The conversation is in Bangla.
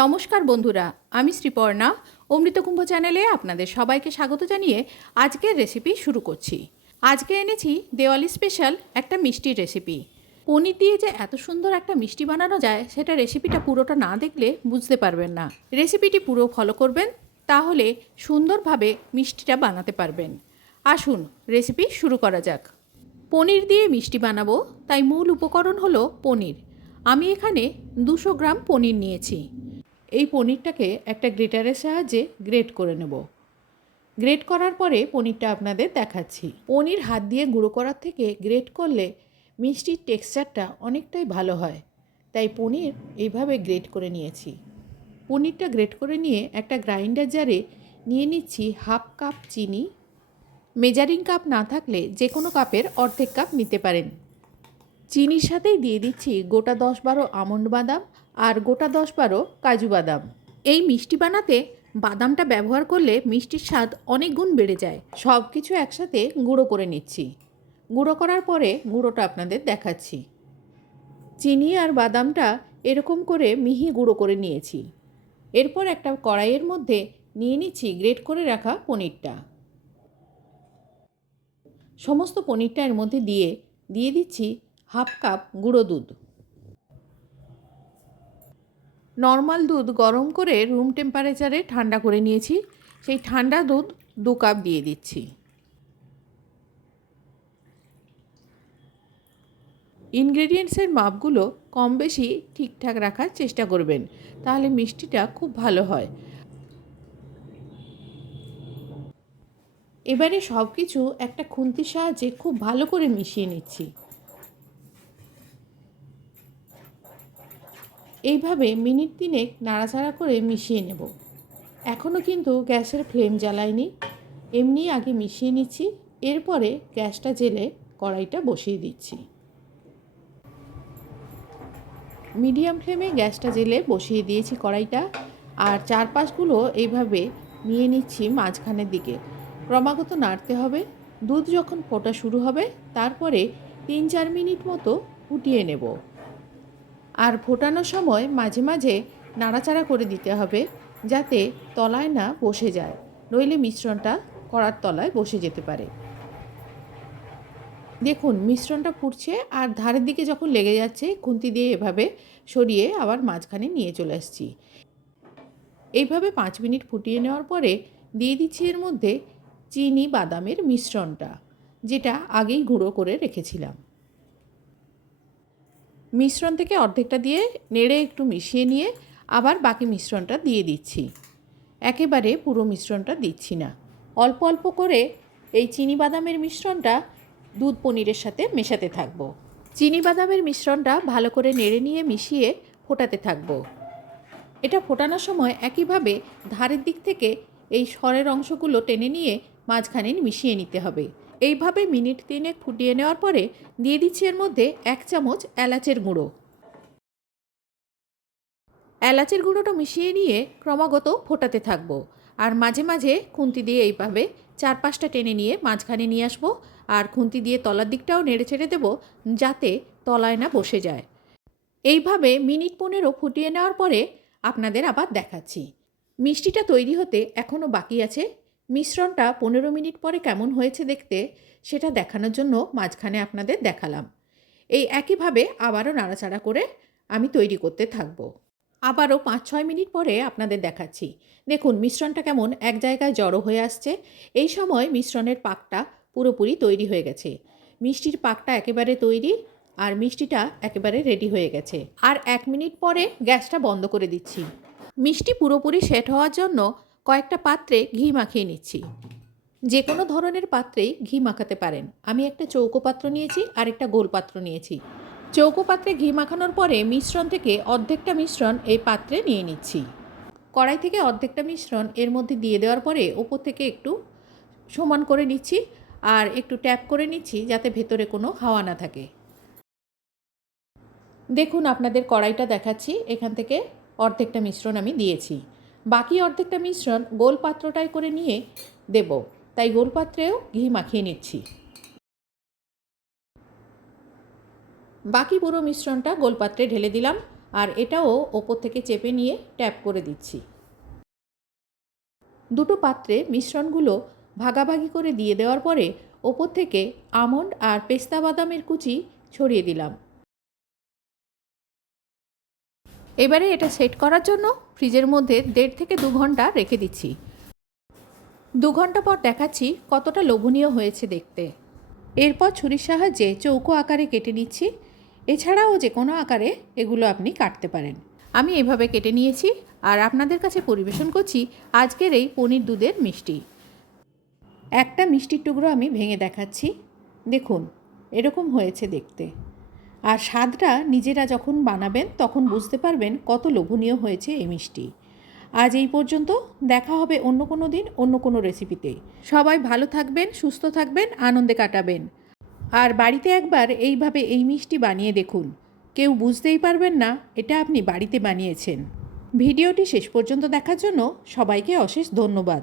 নমস্কার বন্ধুরা, আমি শ্রীপর্ণা অমৃতকুম্ভ চ্যানেলে আপনাদের সবাইকে স্বাগত জানিয়ে আজকের রেসিপি শুরু করছি। আজকে এনেছি দেওয়ালি স্পেশাল একটা মিষ্টির রেসিপি। পনির দিয়ে যে এত সুন্দর একটা মিষ্টি বানানো যায় সেটা রেসিপিটা পুরোটা না দেখলে বুঝতে পারবেন না। রেসিপিটি পুরো ফলো করবেন, তাহলে সুন্দরভাবে মিষ্টিটা বানাতে পারবেন। আসুন রেসিপি শুরু করা যাক। পনির দিয়ে মিষ্টি বানাবো, তাই মূল উপকরণ হলো পনির। আমি এখানে 200 গ্রাম পনির নিয়েছি। এই পনিরটাকে একটা গ্রেটারের সাহায্যে গ্রেট করে নেব। গ্রেট করার পরে পনিরটা আপনাদের দেখাচ্ছি। পনির হাত দিয়ে গুঁড়ো করার থেকে গ্রেট করলে মিষ্টির টেক্সচারটা অনেকটাই ভালো হয়, তাই পনির এইভাবে গ্রেট করে নিয়েছি। পনিরটা গ্রেট করে নিয়ে একটা গ্রাইন্ডার জারে নিয়ে নিচ্ছি হাফ কাপ চিনি। মেজারিং কাপ না থাকলে যে কোনো কাপের অর্ধেক কাপ নিতে পারেন। চিনির সাথেই দিয়ে দিচ্ছি গোটা 10-12 আমন্ড বাদাম আর গোটা 10-12 কাজু বাদাম। এই মিষ্টি বানাতে বাদামটা ব্যবহার করলে মিষ্টির স্বাদ অনেক গুণ বেড়ে যায়। সব কিছু একসাথে গুঁড়ো করে নিচ্ছি। গুঁড়ো করার পরে গুঁড়োটা আপনাদের দেখাচ্ছি। চিনি আর বাদামটা এরকম করে মিহি গুঁড়ো করে নিয়েছি। এরপর একটা কড়াইয়ের মধ্যে নিয়ে নিচ্ছি গ্রেট করে রাখা পনিরটা। সমস্ত পনিরটা এর মধ্যে দিয়ে দিচ্ছি হাফ কাপ গুঁড়ো দুধ। নর্মাল দুধ গরম করে রুম টেম্পারেচারে ঠান্ডা করে নিয়েছি, সেই ঠান্ডা দুধ 2 কাপ দিয়ে দিচ্ছি। ইনগ্রেডিয়েন্টসের মাপগুলো কম বেশি ঠিকঠাক রাখার চেষ্টা করবেন, তাহলে মিষ্টিটা খুব ভালো হয়। এবারে সব কিছু একটা খুন্তির সাহায্যে খুব ভালো করে মিশিয়ে নিচ্ছি। এইভাবে মিনিট 3 নাড়াচাড়া করে মিশিয়ে নেব। এখনও কিন্তু গ্যাসের ফ্লেম জ্বালাইনি, এমনি আগে মিশিয়ে নিচ্ছি। এরপরে গ্যাসটা জেলে কড়াইটা বসিয়ে দিচ্ছি। মিডিয়াম ফ্লেমে গ্যাসটা জেলে বসিয়ে দিয়েছি কড়াইটা, আর চারপাশগুলো এইভাবে নিয়ে নিচ্ছি মাঝখানের দিকে। ক্রমাগত নাড়তে হবে। দুধ যখন ফোটা শুরু হবে তারপরে 3-4 মিনিট মতো ফুটিয়ে নেব। আর ফোটানোর সময় মাঝে মাঝে নাড়াচাড়া করে দিতে হবে, যাতে তলায় না বসে যায়, নইলে মিশ্রণটা কড়ার তলায় বসে যেতে পারে। দেখুন মিশ্রণটা ফুটছে, আর ধারের দিকে যখন লেগে যাচ্ছে খুন্তি দিয়ে এভাবে সরিয়ে আবার মাঝখানে নিয়ে চলে আসছি। এইভাবে 5 মিনিট ফুটিয়ে নেওয়ার পরে দিয়ে দিচ্ছি এর মধ্যে চিনি বাদামের মিশ্রণটা, যেটা আগেই গুঁড়ো করে রেখেছিলাম। মিশ্রণ থেকে অর্ধেকটা দিয়ে নেড়ে একটু মিশিয়ে নিয়ে আবার বাকি মিশ্রণটা দিয়ে দিচ্ছি। একেবারে পুরো মিশ্রণটা দিচ্ছি না, অল্প অল্প করে এই চিনি বাদামের মিশ্রণটা দুধ পনিরের সাথে মেশাতে থাকবো। চিনি বাদামের মিশ্রণটা ভালো করে নেড়ে নিয়ে মিশিয়ে ফোটাতে থাকবো। এটা ফোটানোর সময় একইভাবে ধারের দিক থেকে এই সরের অংশগুলো টেনে নিয়ে মাঝখানে মিশিয়ে নিতে হবে। এইভাবে মিনিট 3 ফুটিয়ে নেওয়ার পরে দিয়ে দিচ্ছি এর মধ্যে 1 চামচ এলাচের গুঁড়ো। এলাচের গুঁড়োটা মিশিয়ে নিয়ে ক্রমাগত ফোটাতে থাকবো, আর মাঝে মাঝে খুন্তি দিয়ে এইভাবে 4-5টা টেনে নিয়ে মাঝখানে নিয়ে আসবো, আর খুন্তি দিয়ে তলার দিকটাও নেড়ে ছেড়ে দেবো, যাতে তলায় না বসে যায়। এইভাবে মিনিট 15 ফুটিয়ে নেওয়ার পরে আপনাদের আবার দেখাচ্ছি। মিষ্টিটা তৈরি হতে এখনও বাকি আছে। মিশ্রণটা 15 মিনিট পরে কেমন হয়েছে দেখতে, সেটা দেখানোর জন্য মাঝখানে আপনাদের দেখালাম। এই একইভাবে আবারও নাড়াচাড়া করে আমি তৈরি করতে থাকবো। আবারও 5-6 মিনিট পরে আপনাদের দেখাচ্ছি। দেখুন মিশ্রণটা কেমন এক জায়গায় জড়ো হয়ে আসছে। এই সময় মিশ্রণের পাকটা পুরোপুরি তৈরি হয়ে গেছে। মিষ্টির পাকটা একেবারে তৈরি, আর মিষ্টিটা একেবারে রেডি হয়ে গেছে। আর 1 মিনিট পরে গ্যাসটা বন্ধ করে দিচ্ছি। মিষ্টি পুরোপুরি সেট হওয়ার জন্য কয়েকটা পাত্রে ঘি মাখিয়ে নিচ্ছি। যে কোনো ধরনের পাত্রেই ঘি মাখাতে পারেন। আমি একটা চৌকো পাত্র নিয়েছি আর একটা গোল পাত্র নিয়েছি। চৌকো পাত্রে ঘি মাখানোর পরে মিশ্রণ থেকে অর্ধেকটা মিশ্রণ এই পাত্রে নিয়ে নিচ্ছি। কড়াই থেকে অর্ধেকটা মিশ্রণ এর মধ্যে দিয়ে দেওয়ার পরে ওপর থেকে একটু সমান করে নিচ্ছি, আর একটু ট্যাপ করে নিচ্ছি যাতে ভেতরে কোনো হাওয়া না থাকে। দেখুন আপনাদের কড়াইটা দেখাচ্ছি, এখান থেকে অর্ধেকটা মিশ্রণ আমি দিয়েছি। বাকি অর্ধেকটা মিশ্রণ গোল পাত্রটায় করে নিয়ে দেব, তাই গোল পাত্রেও ঘি মাখিয়ে নিচ্ছি। বাকি পুরো মিশ্রণটা গোল পাত্রে ঢেলে দিলাম, আর এটাও ওপর থেকে চেপে নিয়ে ট্যাপ করে দিচ্ছি। দুটো পাত্রে মিশ্রণগুলো ভাগাভাগি করে দিয়ে দেওয়ার পরে ওপর থেকে আমন্ড আর পেস্তা বাদামের কুচি ছড়িয়ে দিলাম। এবারে এটা সেট করার জন্য ফ্রিজের মধ্যে 1.5 থেকে 2 ঘন্টা রেখে দিচ্ছি। 2 ঘন্টা পর দেখাচ্ছি কতটা লোভনীয় হয়েছে দেখতে। এরপর ছুরির সাহায্যে চৌকো আকারে কেটে নিচ্ছি। এছাড়াও যে কোনো আকারে এগুলো আপনি কাটতে পারেন। আমি এভাবে কেটে নিয়েছি আর আপনাদের কাছে পরিবেশন করছি আজকের এই পনির দুধের মিষ্টি। একটা মিষ্টির টুকরো আমি ভেঙে দেখাচ্ছি। দেখুন এরকম হয়েছে দেখতে। আর স্বাদটা নিজেরা যখন বানাবেন তখন বুঝতে পারবেন কত লোভনীয় হয়েছে এই মিষ্টি। আজ এই পর্যন্ত, দেখা হবে অন্য কোনো দিন অন্য কোনো রেসিপিতে। সবাই ভালো থাকবেন, সুস্থ থাকবেন, আনন্দে কাটাবেন। আর বাড়িতে একবার এইভাবে এই মিষ্টি বানিয়ে দেখুন, কেউ বুঝতেই পারবেন না এটা আপনি বাড়িতে বানিয়েছেন। ভিডিওটি শেষ পর্যন্ত দেখার জন্য সবাইকে অশেষ ধন্যবাদ।